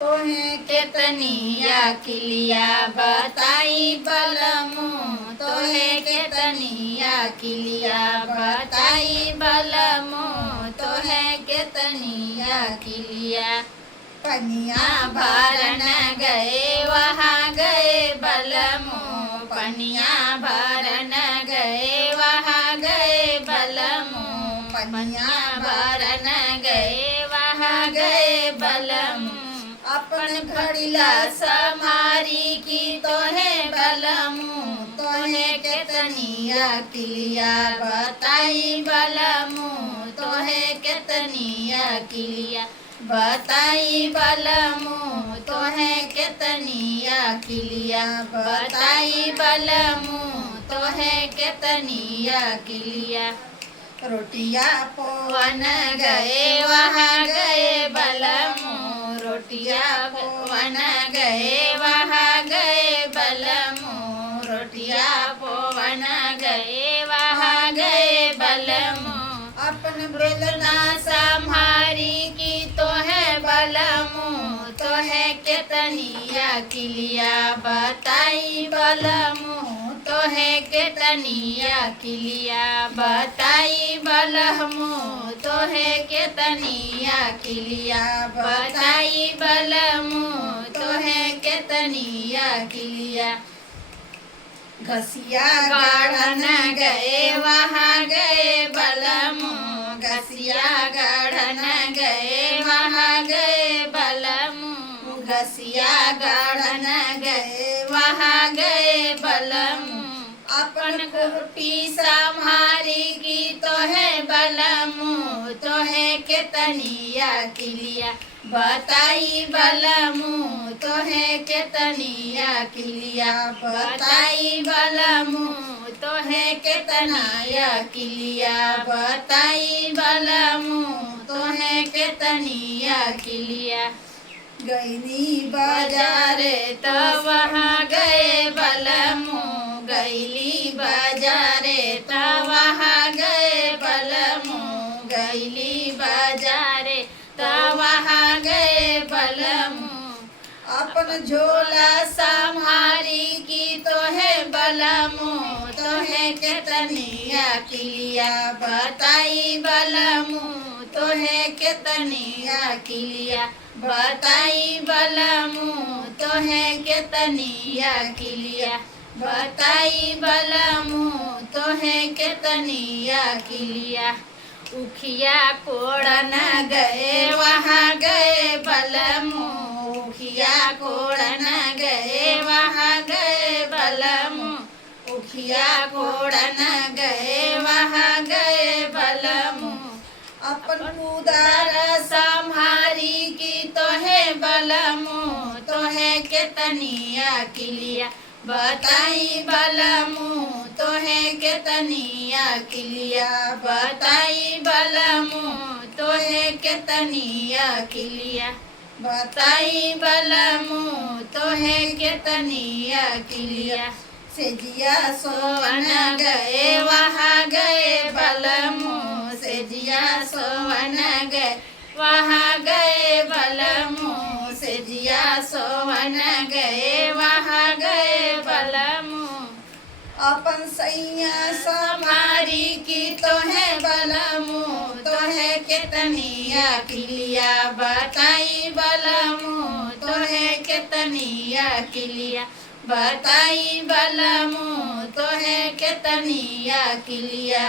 तोहे केतनिया किलिया बताई बलमु तोहे केतनिया किलिया बताई बलमु तोहे केतनिया किलिया पनिया भरन गए वहाँ गए बलमु पनिया भरन गए वहाँ गए बलमु पनिया भरन गए वहाँ गए बलमु अपन घड़िला समारी की तोहे बलमु तोहे केतनिया किलिया बताई बलमु तोहे केतनिया किलिया बताई बलमु तोहे केतनिया किलिया बताई बलमु तोहे केतनिया किलिया रोटिया पोवन गए वहाँ गए बलमु रोटिया पोवन गए वहाँ गए बलमु रोटिया पोवन गए वहाँ गए बलमु अपन बेलना संहारी की तोहे बलमु तोहे केतनिया किलिया बताई बलमु तोहे केतनिया किलिया बताई बलमु तोहे केतनिया किलिया बताई बलमु तोहे केतनिया किलिया घसिया गाढ़न गए वहाँ गए बलमु घसिया गाढ़न गए वहाँ गए बलमु घसिया गाढ़न गए वहाँ गए बलमु अपन कुर्पी संहारी की तोहे बलमु तोहे केतनिया किलिया बताई बलमु तोहे केतनिया किलिया बताई बलमु तोहे केतनिया किलिया बताई बलमु तोहे केतनिया किलिया गईनी बाजारे तो वहाँ गए बलमु गईली बाजारे तो वहाँ गए बलमु गईली बाजारे तो वहाँ गए बलमु अपन झोला संहारी की तोहे बलमु तोहे केतनिया किलिया बताई बलमु तोहे केतनिया किलिया बताई बलमु तोहे केतनिया किलिया बताई बलमु तोहे केतनिया किलिया उखिया कोड़न गए वहाँ गए बलमु उखिया कोड़न गए वहाँ गए बलमु उखिया कोड़न गए वहाँ गए बलमु अपन उदार संहारी की तोहे बलमु तोहे केतनिया किलिया बताई बलमु तोहे केतनिया किलिया बताई बलमु तोहे केतनिया किलिया बताई बलमु तोहे केतनिया किलिया सेजिया सोवन गए वहाँ गए बलमु सेजिया सोवन गए वहाँ गए बलमु सेजिया सोवन गए वहाँ गए बलमु अपन सैया समारी की तोहे बलमु तोहे केतनिया किलिया बताई बलमु तोहे केतनिया किलिया बताई बलमु तोहे केतनिया किलिया।